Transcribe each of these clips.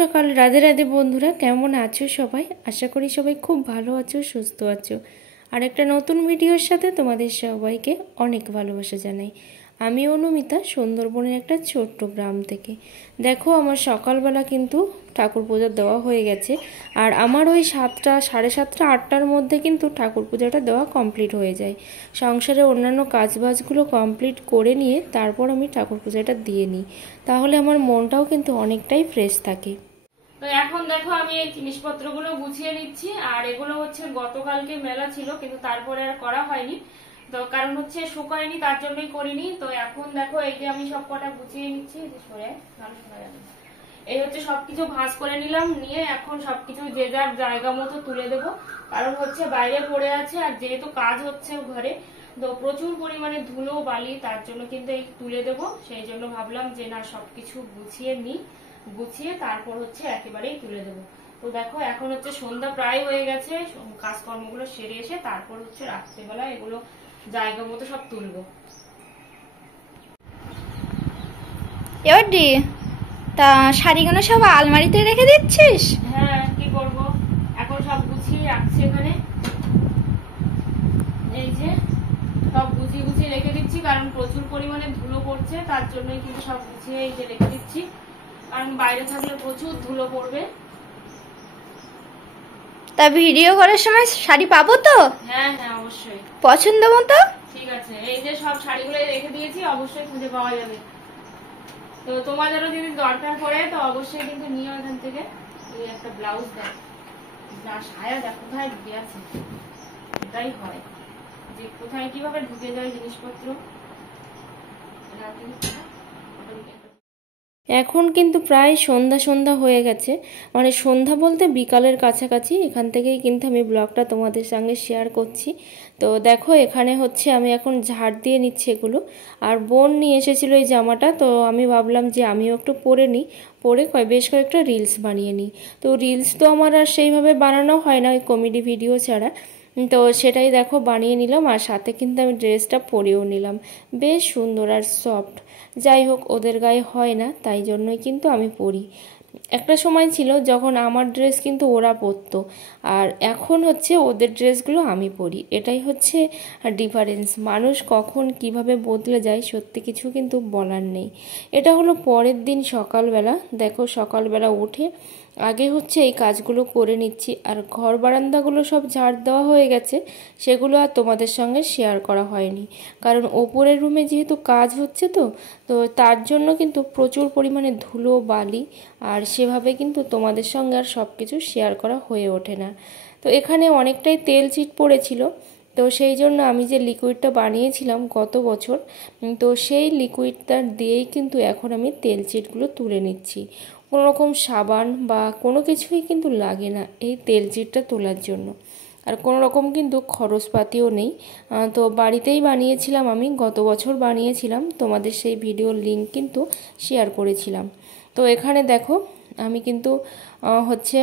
সকাল রাধে রাধে বন্ধুরা, কেমন আছো সবাই? আশা করি সবাই খুব ভালো আছো, সুস্থ আছো। আর একটা নতুন ভিডিওর সাথে তোমাদের সবাইকে অনেক ভালোবাসা জানাই। আমি অনুমিতা, সুন্দরবনের একটা ছোট্ট গ্রাম থেকে। দেখো, আমার সকালবেলা কিন্তু ঠাকুর পূজা দেওয়া হয়ে গেছে। আর আমার ওই 7টা, 7:30, 8টার মধ্যে কিন্তু ঠাকুর পূজাটা দেওয়া কমপ্লিট হয়ে যায়। সংসারের অন্যান্য কাজবাজগুলো কমপ্লিট করে নিয়ে তারপর আমি ঠাকুর পূজাটা দিয়ে নিই। তাহলে আমার মনটাও কিন্তু অনেকটাই ফ্রেশ থাকে। তো এখন দেখো, আমি এই জিনিসপত্রগুলো গুছিয়ে নিচ্ছি। আর এগুলো হচ্ছে গতকালকে মেলা ছিল, কিন্তু তারপরে আর করা হয়নি। তো কারণ হচ্ছে শুকায়নি, তার জন্যই করিনি। তো এখন দেখো, এই যে আমি সব কটা গুছিয়ে নিচ্ছি। এই হচ্ছে সবকিছু ভাঁজ করে নিলাম, নিয়ে এখন সবকিছু যে যার জায়গা মতো তুলে দেবো। কারণ হচ্ছে বাইরে পড়ে আছে, আর যেহেতু কাজ হচ্ছে ঘরে, তো প্রচুর পরিমাণে ধুলো বালি, তার জন্য কিন্তু এই তুলে দেবো। সেই জন্য ভাবলাম যে না, সবকিছু গুছিয়ে নিই, গুছিয়ে তারপর হচ্ছে একেবারেই তুলে দেবো। তো দেখো, এখন হচ্ছে সন্ধ্যা প্রায় হয়ে গেছে। কাজকর্মগুলো সেরে এসে তারপর হচ্ছে রাত্রেবেলা এগুলো জায়গা মতো সব তুলবো। এবার তা শাড়িগুলো সব আলমারিতে রেখে দিচ্ছিস? হ্যাঁ, কি করব, এখন সব গুছিয়ে রাখছি এখানে। এই যে সব গুছিয়ে গুছিয়ে রেখে দিচ্ছি, কারণ প্রচুর পরিমাণে ধুলো পড়ছে, তার জন্যই কিন্তু সব গুছিয়ে এই যে রেখে দিচ্ছি। কারণ বাইরে থাকলে প্রচুর ধুলো পড়বে। তা ভিডিও করার সময় শাড়ি পাবো তো? হ্যাঁ হ্যাঁ, অবশ্যই। পছন্দ মতো? ঠিক আছে, এই যে সব শাড়িগুলো রেখে দিয়েছি, অবশ্যই খুঁজে পাওয়া যাবে। তো তোমাদেরও যদি দরকার পড়ে তো অবশ্যই কিন্তু নিও এখান থেকে। এই একটা ব্লাউজ দেখ, না সায়া দেখ কোথায় ঢুকে আছে। এটাই হয় যে কোথায় কিভাবে ঢুকে যায় জিনিসপত্র। এখন কিন্তু প্রায় সন্ধ্যা সন্ধ্যা হয়ে গেছে, মানে সন্ধ্যা বলতে বিকালের কাছাকাছি। এখান থেকেই কিন্তু আমি ব্লগটা তোমাদের সঙ্গে শেয়ার করছি। তো দেখো, এখানে হচ্ছে আমি এখন ঝাড় দিয়ে নিচ্ছি এগুলো। আর বোন নিয়ে এসেছিলো এই জামাটা, তো আমি ভাবলাম যে আমিও একটু পরে নিই, পরে বেশ কয়েকটা রিলস বানিয়ে নিই। তো রিলস তো আমার আর সেইভাবে বানানো হয় না, ওই কমেডি ভিডিও ছাড়া। তো সেটাই দেখো বানিয়ে নিলাম, আর সাথে কিন্তু আমি ড্রেসটা পরেও নিলাম। বেশ সুন্দর আর সফট। যাই হোক, ওদের গায়ে হয় না, তাই জন্যই কিন্তু আমি পরি। একটা সময় ছিল যখন আমার ড্রেস কিন্তু ওরা পরতো, আর এখন হচ্ছে ওদের ড্রেসগুলো আমি পরি। এটাই হচ্ছে ডিফারেন্স। মানুষ কখন কিভাবে বদলে যায় সত্যি কিছু কিন্তু বলার নেই। এটা হলো পরের দিন সকালবেলা। দেখো, সকালবেলা উঠে আগে হচ্ছে এই কাজগুলো করে নিচ্ছি। আর ঘর বারান্দাগুলো সব ঝাড় দেওয়া হয়ে গেছে, সেগুলো আর তোমাদের সঙ্গে শেয়ার করা হয়নি। কারণ ওপরের রুমে যেহেতু কাজ হচ্ছে, তো তো তার জন্য কিন্তু প্রচুর পরিমাণে ধুলো বালি, আর সেভাবে কিন্তু তোমাদের সঙ্গে আর সব কিছু শেয়ার করা হয়ে ওঠে না। তো এখানে অনেকটাই তেল চিট পড়েছিল, তো সেই জন্য আমি যে লিকুইডটা বানিয়েছিলাম গত বছর, তো সেই লিকুইডটা দিয়েই কিন্তু এখন আমি তেল চিটগুলো তুলে নিচ্ছি। কোনো রকম সাবান বা কোনো কিছুই কিন্তু লাগে না এই তেল চিটটা তোলার জন্য। আর কোনো রকম কিন্তু খরচপাতিও নেই। তো বাড়িতেই বানিয়েছিলাম, আমি গত বছর বানিয়েছিলাম, তোমাদের সেই ভিডিওর লিঙ্ক কিন্তু শেয়ার করেছিলাম। তো এখানে দেখো, আমি কিন্তু হচ্ছে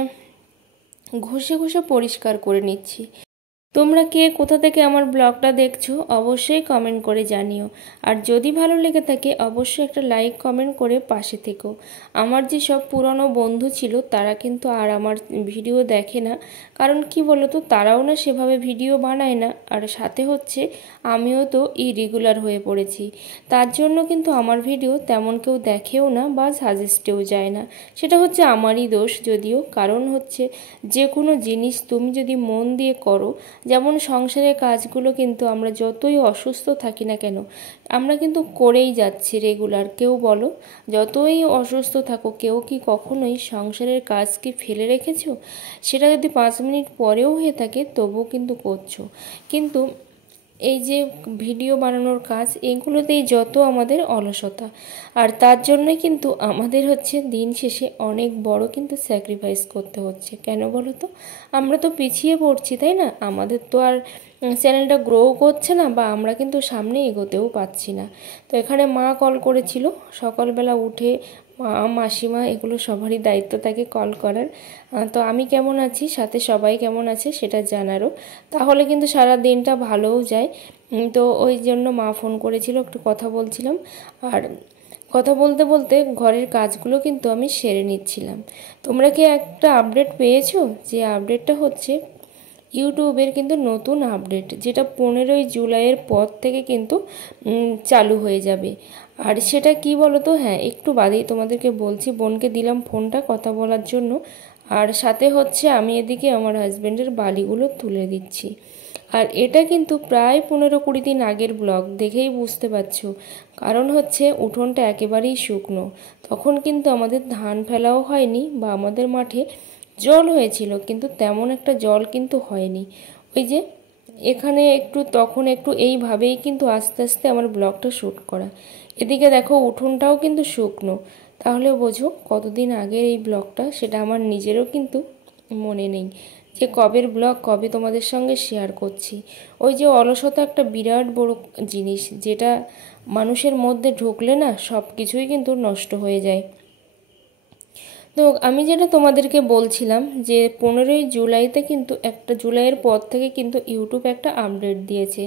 ঘষে ঘষে পরিষ্কার করে নিচ্ছি। তোমরা কে কোথা থেকে আমার ব্লগটা দেখছো অবশ্যই কমেন্ট করে জানিও। আর যদি ভালো লেগে থাকে অবশ্যই একটা লাইক কমেন্ট করে পাশে থেকো। আমার যে সব পুরনো বন্ধু ছিল তারা কিন্তু আর আমার ভিডিও দেখে না, কারণ কি বলো তো, তারাও না সেভাবে ভিডিও বানায় না। আর সাথে হচ্ছে আমিও তো ইরেগুলার হয়ে পড়েছি, তার জন্য কিন্তু আমার ভিডিও তেমন কেউ দেখেও না বা সাজেস্টেও যায় না। সেটা হচ্ছে আমারই দোষ যদিও, কারণ হচ্ছে যে কোনো জিনিস তুমি যদি মন দিয়ে করো, যেমন সংসারের কাজগুলো কিন্তু আমরা যতই অসুস্থ থাকি না কেন, আমরা কিন্তু করেই যাচ্ছি রেগুলার। কেউ বলো, যতই অসুস্থ থাকো, কেউ কি কখনোই সংসারের কাজ কি ফেলে রেখেছো? সেটা যদি 5 মিনিট পরেও হয়ে থাকে তবুও কিন্তু করছো। কিন্তু এই যে ভিডিও বানানোর কাজ, এগুলোতেই যত আমাদের অলসতা। আর তার জন্যই কিন্তু আমাদের হচ্ছে দিন শেষে অনেক বড় কিন্তু স্যাক্রিফাইস করতে হচ্ছে। কেন বলো তো? আমরা তো পিছিয়ে পড়ছি, তাই না? আমাদের তো আর চ্যানেলটা গ্রো করছে না, বা আমরা কিন্তু সামনে এগোতেও পাচ্ছি না। তো এখানে মা কল করেছিল সকালবেলা উঠে। মা, মাসিমা, এগুলো সবারই দায়িত্ব থাকে কল করার। তো আমি কেমন আছি, সাথে সবাই কেমন আছে সেটা জানারও, তাহলে কিন্তু সারা দিনটা ভালোও যায়। তো ওই জন্য মা ফোন করেছিল, একটু কথা বলছিলাম। আর কথা বলতে বলতে ঘরের কাজগুলো কিন্তু আমি সেরে নিচ্ছিলাম। তোমরা কি একটা আপডেট পেয়েছো? যে আপডেটটা হচ্ছে ইউটিউবের কিন্তু নতুন আপডেট, যেটা 15ই জুলাইয়ের পর থেকে কিন্তু চালু হয়ে যাবে। আর সেটা কি বলো তো, হ্যাঁ একটু বাদেই তোমাদেরকে বলছি। বোনকে দিলাম ফোনটা কথা বলার জন্য, আর সাথে হচ্ছে আমি এদিকে আমার হাজব্যান্ডের বালিগুলো তুলে দিচ্ছি। আর এটা কিন্তু প্রায় 15-20 দিন আগের ব্লগ, দেখেই বুঝতে পারছো। কারণ হচ্ছে উঠোনটা একেবারেই শুকনো, তখন কিন্তু আমাদের ধান ফেলাও হয়নি, বা আমাদের মাঠে জল হয়েছিল কিন্তু তেমন একটা জল কিন্তু হয়নি। ওই যে এখানে একটু তখন একটু এইভাবেই কিন্তু আস্তে আস্তে আমার ব্লগটা শ্যুট করা। এদিকে দেখো উঠোনটাও কিন্তু শুকনো, তাহলে বোঝো কতদিন আগের এই ব্লগটা, সেটা আমার নিজেরও কিন্তু মনে নেই যে কবের ব্লগ কবে তোমাদের সঙ্গে শেয়ার করছি। ওই যে অলসতা একটা বিরাট বড় জিনিস, যেটা মানুষের মধ্যে ঢুকলে না সব কিছুই কিন্তু নষ্ট হয়ে যায়। তো আমি যেটা তোমাদেরকে বলছিলাম যে 15ই জুলাইতে কিন্তু একটা জুলাইয়ের পর থেকে কিন্তু ইউটিউব একটা আপডেট দিয়েছে।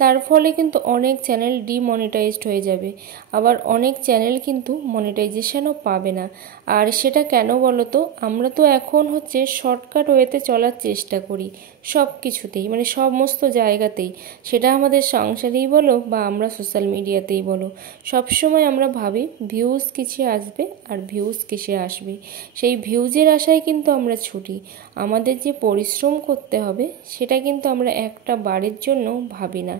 তার ফলে কিন্তু অনেক চ্যানেল ডিমনিটাইজড হয়ে যাবে, আবার অনেক চ্যানেল কিন্তু মনিটাইজেশনও পাবে না। আর সেটা কেন বলো তো, আমরা তো এখন হচ্ছে শর্টকাট ওয়েতে চলার চেষ্টা করি সব কিছুতেই, মানে সমস্ত জায়গাতেই, সেটা আমাদের সংসারেই বলো বা আমরা সোশ্যাল মিডিয়াতেই বলো। সবসময় আমরা ভাবি ভিউজ কিসে আসবে আর ভিউজ কিসে আসবে, সেই ভিউজের আশায় কিন্তু আমরা ছুটি। আমাদের যে পরিশ্রম করতে হবে সেটা কিন্তু আমরা একটা বারের জন্য ভাবি না।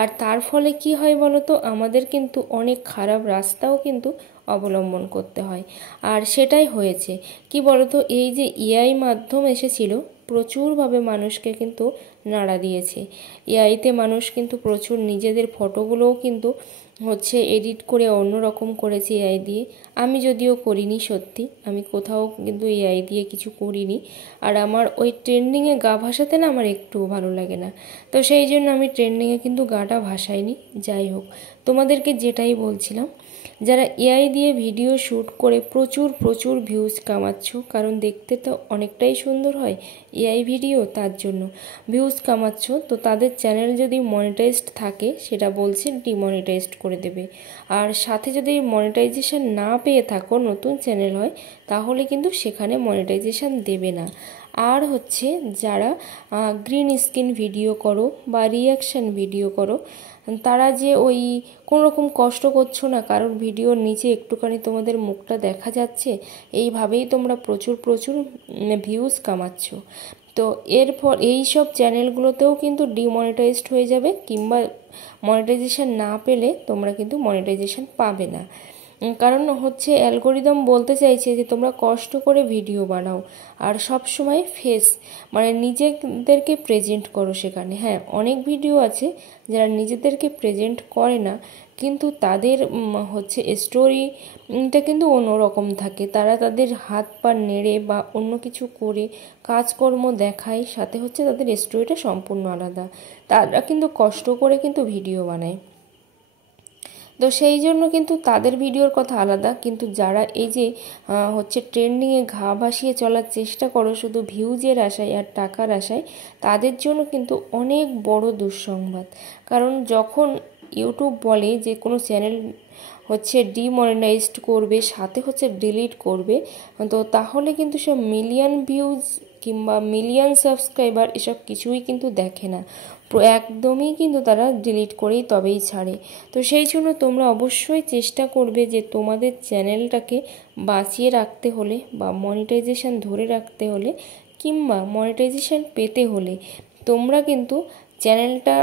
আর তার ফলে কি হয় বলো তো, আমাদের কিন্তু অনেক খারাপ রাস্তাও কিন্তু অবলম্বন করতে হয়। আর সেটাই হয়েছে। কি বলো তো, এই যে এআই মাধ্যম এসেছিল, প্রচুরভাবে মানুষকে কিন্তু নাড়া দিয়েছে। এআইতে মানুষ কিন্তু প্রচুর নিজেদের ফটোগুলোও কিন্তু হচ্ছে এডিট করে অন্যরকম করেছে এআই দিয়ে। আমি যদিও করিনি, সত্যি আমি কোথাও কিন্তু এআই দিয়ে কিছু করিনি। আর আমার ওই ট্রেন্ডিংয়ে গা ভাসাতে না আমার একটুও ভালো লাগে না, তো সেই জন্য আমি ট্রেন্ডিংয়ে কিন্তু গাটা ভাসাইনি। যাই হোক, তোমাদেরকে যেটাই বলছিলাম, যারা এআই দিয়ে ভিডিও শ্যুট করে প্রচুর প্রচুর ভিউজ কামাচ্ছ, কারণ দেখতে তো অনেকটাই সুন্দর হয় এআই ভিডিও, তার জন্য ভিউজ কামাচ্ছ, তো তাদের চ্যানেল যদি মনিটাইজড থাকে সেটা বলছে ডিমনিটাইজড করে দেবে। আর সাথে যদি মনিটাইজেশন না পেয়ে থাকো, নতুন চ্যানেল হয়, তাহলে কিন্তু সেখানে মনিটাইজেশন দেবে না। আর হচ্ছে যারা গ্রিন স্ক্রিন ভিডিও করো বা রিয়াকশান ভিডিও করো, তারা যে ওই কোনোরকম কষ্ট করছো না, কারণ ভিডিওর নিচে একটুখানি তোমাদের মুখটা দেখা যাচ্ছে, এইভাবেই তোমরা প্রচুর প্রচুর ভিউজ কামাচ্ছ। তো এরপর এই সব চ্যানেলগুলোতেও কিন্তু ডিমনিটাইজড হয়ে যাবে, কিংবা মনিটাইজেশন না পেলে তোমরা কিন্তু মনিটাইজেশন পাবে না। কারণ হচ্ছে অ্যালগোরিদম বলতে চাইছে যে তোমরা কষ্ট করে ভিডিও বানাও আর সব সময় ফেস, মানে নিজেদেরকে প্রেজেন্ট করো সেখানে। হ্যাঁ, অনেক ভিডিও আছে যারা নিজেদেরকে প্রেজেন্ট করে না, কিন্তু তাদের হচ্ছে স্টোরিটা কিন্তু অন্যরকম থাকে। তারা তাদের হাত পা নেড়ে বা অন্য কিছু করে কাজকর্ম দেখায়, সাথে হচ্ছে তাদের স্টোরিটা সম্পূর্ণ আলাদা। তারা কিন্তু কষ্ট করে কিন্তু ভিডিও বানায়, তো সেই জন্য কিন্তু তাদের ভিডিওর কথা আলাদা। কিন্তু যারা এই যে হচ্ছে ট্রেন্ডিংয়ে ঘা ভাসিয়ে চলার চেষ্টা করো শুধু ভিউজের আশায় আর টাকার আশায়, তাদের জন্য কিন্তু অনেক বড় দুঃসংবাদ। কারণ যখন ইউটিউব বলে যে কোনো চ্যানেল হচ্ছে ডিমনিটাইজড করবে, সাথে হচ্ছে ডিলিট করবে, তো তাহলে কিন্তু সব মিলিয়ন ভিউজ কিংবা মিলিয়ন সাবস্ক্রাইবার এসব কিছুই কিন্তু দেখে না, একদমই কিন্তু তারা ডিলিট করেই তবেই ছাড়ে। তো সেই জন্য তোমরা অবশ্যই চেষ্টা করবে যে তোমাদের চ্যানেলটাকে বাঁচিয়ে রাখতে হলে বা মনিটাইজেশন ধরে রাখতে হলে কিংবা মনিটাইজেশন পেতে হলে তোমরা কিন্তু চ্যানেলটা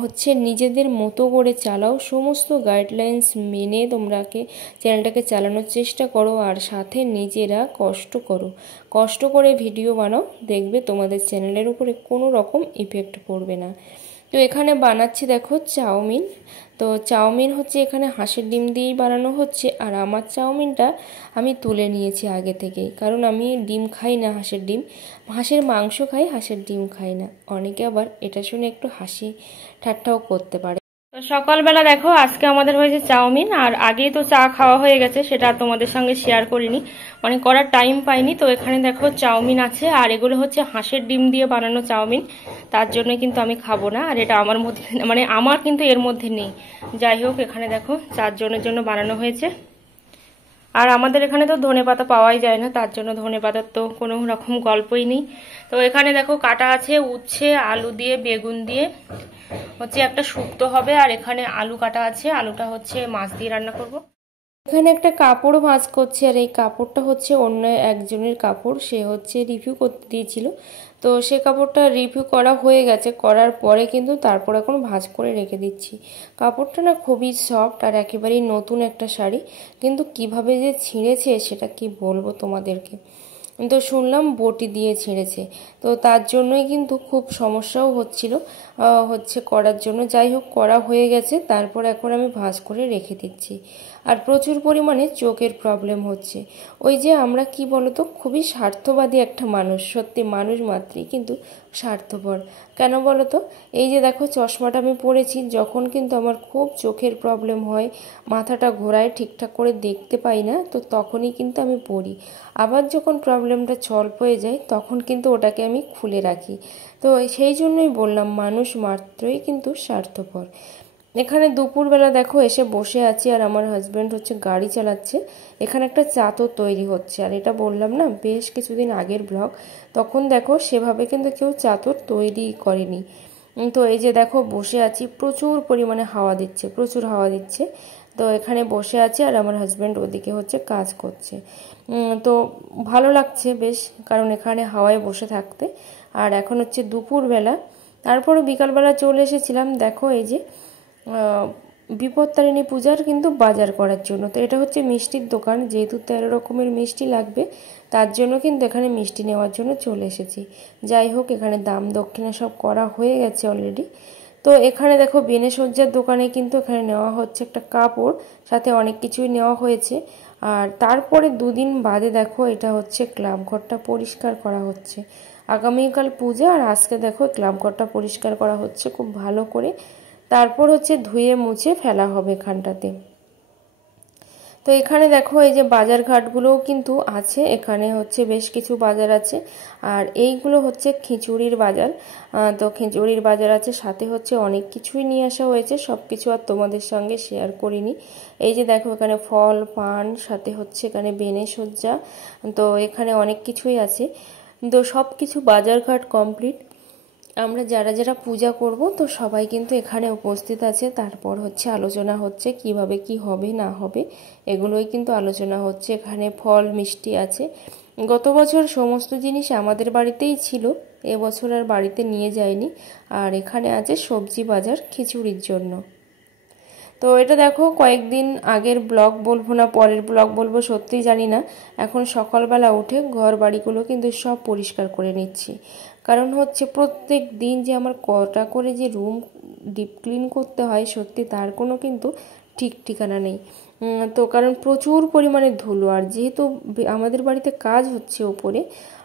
হচ্ছে নিজেদের মতো করে চালাও, সমস্ত গাইডলাইন্স মেনে তোমরাকে চ্যানেলটাকে চালানোর চেষ্টা করো। আর সাথে নিজেরা কষ্ট করে ভিডিও বানাও, দেখবে তোমাদের চ্যানেলের উপরে কোনো রকম ইফেক্ট পড়বে না। তো এখানে বানাচ্ছি দেখো চাউমিন। তো চাউমিন হচ্ছে এখানে হাঁসের ডিম দিয়েই বানানো হচ্ছে, আর আমার চাউমিনটা আমি তুলে নিয়েছি আগে থেকেই, কারণ আমি ডিম খাই না, হাঁসের মাংস খাই, হাঁসের ডিম খাই না। অনেকে আবার এটা শুনে একটু হাসি ঠাট্টাও করতে পারে। তো সকালবেলা দেখো আজকে আমাদের হয়েছে চাউমিন, আর আগেই তো চা খাওয়া হয়ে গেছে, সেটা তোমাদের সঙ্গে শেয়ার করিনি, মানে করার টাইম পাইনি। তো এখানে দেখো চাউমিন আছে, আর এগুলো হচ্ছে হাঁসের ডিম দিয়ে বানানো চাউমিন, তার জন্য কিন্তু আমি খাবো না, আর এটা আমার মধ্যে মানে আমার কিন্তু এর মধ্যে নেই। যাই হোক, এখানে দেখো 4 জনের জন্য বানানো হয়েছে। আর আমাদের এখানে তো ধনেপাতা পাওয়াই যায় না, তার জন্য ধনেপাতার তো কোনো রকম গল্পই নেই। তো এখানে দেখো কাটা আছে উচ্ছে, আলু দিয়ে, বেগুন দিয়ে হচ্ছে একটা শুক্তো হবে, আর এখানে আলু কাটা আছে, আলুটা হচ্ছে মাছ দিয়ে রান্না করব। এখানে একটা কাপড় ভাঁজ করছে, আর এই কাপড়টা হচ্ছে অন্য একজনের কাপড়, সে হচ্ছে রিভিউ করতে দিয়েছিল। তো সে কাপড়টা রিভিউ করা হয়ে গেছে, করার পরে কিন্তু তারপর এখন ভাঁজ করে রেখে দিচ্ছি। কাপড়টা না খুবই সফট আর একেবারেই নতুন একটা শাড়ি, কিন্তু কিভাবে যে ছিঁড়েছে সেটা কি বলবো তোমাদেরকে। তো শুনলাম বটি দিয়ে ছিঁড়েছে, তো তার জন্যই কিন্তু খুব সমস্যাও হচ্ছিল হচ্ছে করার জন্য। যাই হোক, করা হয়ে গেছে, তারপর এখন আমি ভাঁজ করে রেখে দিচ্ছি। আর প্রচুর পরিমাণে চোখের প্রবলেম হচ্ছে। ওই যে আমরা কি বলতো, খুবই স্বার্থবাদী একটা মানুষ, সত্যি মানুষ মাত্রই কিন্তু স্বার্থপর। কেন বলতো, এই যে দেখো চশমাটা আমি পরেছি, যখন কিন্তু আমার খুব চোখের প্রবলেম হয়, মাথাটা ঘোরায়, ঠিকঠাক করে দেখতে পাই না, তো তখনই কিন্তু আমি পরি। আবার যখন প্রবলেমটা সলভ হয়ে যায় তখন কিন্তু ওটাকে আমি খুলে রাখি। তো সেই জন্যই বললাম মানুষ মাত্রই কিন্তু স্বার্থপর। এখানে দুপুরবেলা দেখো এসে বসে আছি, আর আমার হাজব্যান্ড হচ্ছে গাড়ি চালাচ্ছে। এখানে একটা চাদর তৈরি হচ্ছে, আর এটা বললাম না বেশ কিছুদিন আগের ব্লগ, তখন দেখো সেভাবে কিন্তু কেউ চাদর তৈরি করেনি। তো এই যে দেখো বসে আছি, প্রচুর পরিমাণে হাওয়া দিচ্ছে, প্রচুর হাওয়া দিচ্ছে। তো এখানে বসে আছে, আর আমার হাজব্যান্ড ওদিকে হচ্ছে কাজ করছে। তো ভালো লাগছে বেশ, কারণ এখানে হাওয়ায় বসে থাকতে। আর এখন হচ্ছে দুপুরবেলা, তারপরে বিকালবেলা চলে এসেছিলাম দেখো এই যে বিপত্তারিণী পূজার কিন্তু বাজার করার জন্য। তো এটা হচ্ছে মিষ্টির দোকান, যেহেতু 13 রকমের মিষ্টি লাগবে, তার জন্য কিন্তু এখানে মিষ্টি নেওয়ার জন্য চলে এসেছি। যাই হোক, এখানে দাম দক্ষিণা সব করা হয়ে গেছে অলরেডি। তো এখানে দেখো বেনেসজ্জার দোকানে কিন্তু এখানে নেওয়া হচ্ছে একটা কাপড়, সাথে অনেক কিছুই নেওয়া হয়েছে। আর তারপরে 2 দিন বাদে দেখো এটা হচ্ছে ক্লাব ঘরটা পরিষ্কার করা হচ্ছে। আগামীকাল পূজা, আর আজকে দেখো ক্লাব ঘরটা পরিষ্কার করা হচ্ছে খুব ভালো করে, তারপর হচ্ছে ধুয়ে মুছে ফেলা হবে এখানটাতে। তো এখানে দেখো এই যে বাজার ঘাটগুলোও কিন্তু আছে, এখানে হচ্ছে বেশ কিছু বাজার আছে, আর এইগুলো হচ্ছে খিচুড়ির বাজার। তো খিচুড়ির বাজার আছে, সাথে হচ্ছে অনেক কিছুই নিয়ে আসা হয়েছে, সব কিছু আর তোমাদের সঙ্গে শেয়ার করিনি। এই যে দেখো এখানে ফল পান, সাথে হচ্ছে এখানে বেনেসজ্জা, তো এখানে অনেক কিছুই আছে। তো সব কিছু বাজারঘাট কমপ্লিট। আমরা যারা যারা পূজা করব তো সবাই কিন্তু এখানে উপস্থিত আছে। তারপর হচ্ছে আলোচনা হচ্ছে কিভাবে কি হবে না হবে, এগুলোই কিন্তু আলোচনা হচ্ছে। এখানে ফল মিষ্টি আছে, গত বছর সমস্ত জিনিস আমাদের বাড়িতেই ছিল, এবছর আর বাড়িতে নিয়ে যায়নি। আর এখানে আছে সবজি বাজার খিচুড়ির জন্য। তো এটা দেখো কয়েকদিন আগের ব্লগ বলবো না পরের ব্লগ বলবো সত্যিই জানি না। এখন সকালবেলা উঠে ঘর বাড়িগুলো কিন্তু সব পরিষ্কার করে নিচ্ছি, কারণ হচ্ছে প্রত্যেক দিন যে আমার কটা করে যে রুম ডিপ ক্লিন করতে হয়, সত্যি তার কোনো কিন্তু ঠিক ঠিকানা নেই। তো কারণ প্রচুর পরিমাণে ধুলো, আর যেহেতু আমাদের বাড়িতে কাজ হচ্ছে ওপরে,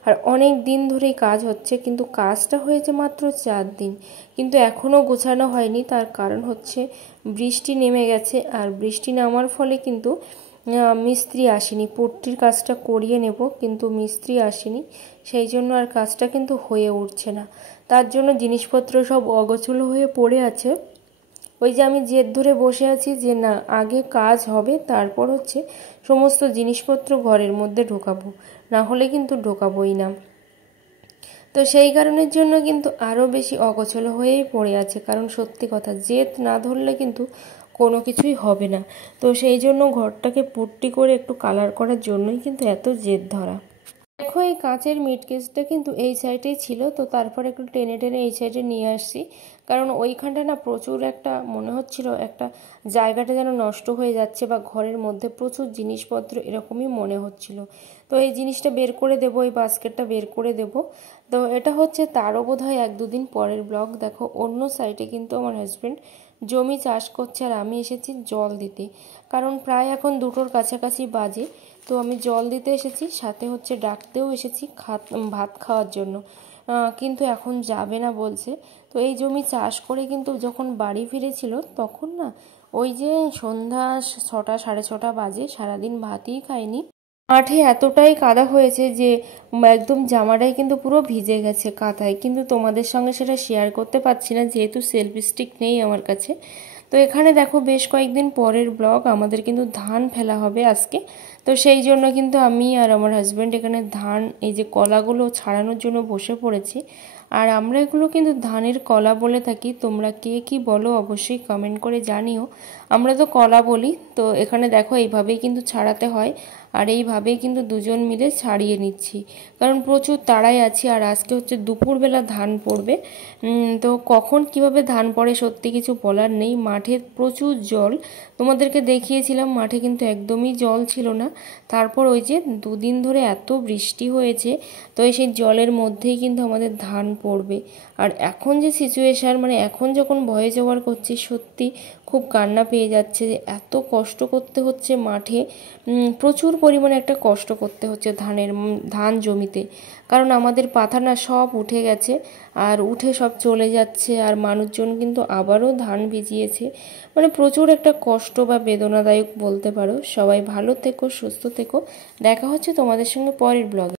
আর অনেক দিন ধরেই কাজ হচ্ছে, কিন্তু কাজটা হয়েছে মাত্র 4 দিন, কিন্তু এখনও গোছানো হয়নি। তার কারণ হচ্ছে বৃষ্টি নেমে গেছে, আর বৃষ্টি নামার ফলে কিন্তু মিস্ত্রি আসেনি। পট্টির কাজটা করিয়ে নেব, কিন্তু মিস্ত্রি আসেনি, সেই জন্য আর কাজটা কিন্তু হয়ে উঠছে না। তার জন্য জিনিসপত্র সব অগোছালো হয়ে পড়ে আছে। ওই যে আমি জেদ ধরে বসে আছি যে না, আগে কাজ হবে, তারপর হচ্ছে সমস্ত জিনিসপত্র ঘরের মধ্যে ঢোকাবো, না হলে কিন্তু ঢোকাবোই না। তো সেই কারণের জন্য কিন্তু আরও বেশি অগোছালো হয়েই পড়ে আছে, কারণ সত্যি কথা জেদ না ধরলে কিন্তু কোনো কিছুই হবে না। তো সেই জন্য ঘরটাকে পুট্টি করে একটু কালার করার জন্যই কিন্তু এত জেদ ধরা। দেখো এই কাঁচের মিট কেসটা কিন্তু এই সাইডেই ছিল, তো তারপর একটু টেনে টেনে এই সাইডে নিয়ে আসছি, কারণ ওইখানটা না প্রচুর একটা মনে হচ্ছিল একটা জায়গাটা যেন নষ্ট হয়ে যাচ্ছে, বা ঘরের মধ্যে প্রচুর জিনিসপত্র এরকমই মনে হচ্ছিল। তো এই জিনিসটা বের করে দেবো, এই বাস্কেটটা বের করে দেব। তো এটা হচ্ছে তারও বোধহয় 1-2 দিন পরের ব্লগ। দেখো অন্য সাইডে কিন্তু আমার হাজব্যান্ড জমি চাষ করছে, আর আমি এসেছি জল দিতে, কারণ প্রায় এখন 2টোর কাছাকাছি বাজে। তো আমি জল দিতে এসেছি, সাথে হচ্ছে ডাকতেও এসেছি ভাত খাওয়ার জন্য, কিন্তু এখন যাবে না বলছে। তো এই জমি চাষ করে কিন্তু যখন বাড়ি ফিরেছিল তখন না ওই যে সন্ধ্যা 6টা 6:30 বাজে, সারাদিন ভাতই খায়নি। মাঠে এতটাই কাদা হয়েছে যে একদম জামাটাই কিন্তু পুরো ভিজে গেছে কাদায়, কিন্তু তোমাদের সঙ্গে সেটা শেয়ার করতে পারছি না যেহেতু সেলফি স্টিক নেই আমার কাছে। তো এখানে দেখো বেশ কয়েকদিন পরের ব্লগ, আমাদের কিন্তু ধান ফেলা হবে আজকে। তো সেই জন্য কিন্তু আমি আর আমার হাজব্যান্ড এখানে ধান এই যে কলাগুলো ছাড়ানোর জন্য বসে পড়েছি। আর আমরা এগুলো কিন্তু ধানের কলা বলে থাকি, তোমরা কে কি বলো অবশ্যই কমেন্ট করে জানিও। আমরা তো কলা বলি। তো এখানে দেখো এইভাবেই কিন্তু ছাড়াতে হয়, আর এইভাবেই কিন্তু দুজন মিলে ছাড়িয়ে নিচ্ছি, কারণ প্রচুর তাড়াই আছি। আর আজকে হচ্ছে দুপুরবেলা ধান পড়বে। তো কখন কিভাবে ধান পড়ে সত্যি কিছু বলার নেই। মাঠে প্রচুর জল, তোমাদেরকে দেখিয়েছিলাম মাঠে কিন্তু একদমই জল ছিল না। তারপর ওই যে 2 দিন ধরে এত বৃষ্টি হয়েছে, তো সেই জলের মধ্যেই কিন্তু আমাদের ধান পড়বে। আর এখন যে সিচুয়েশান, মানে এখন যখন ভয়েস ওভার করছি সত্যি খুব কান্না পেয়ে যাচ্ছে যে এত কষ্ট করতে হচ্ছে মাঠে। প্রচুর পরিমাণে একটা কষ্ট করতে হচ্ছে ধান জমিতে, কারণ আমাদের পাতা না সব উঠে গেছে, আর উঠে সব চলে যাচ্ছে, আর মানুষজন কিন্তু আবারও ধান ভিজিয়েছে। মানে প্রচুর একটা কষ্ট বা বেদনাদায়ক বলতে পারো। সবাই ভালো থেকো, সুস্থ থেকো, দেখা হচ্ছে তোমাদের সঙ্গে পরের ব্লগে।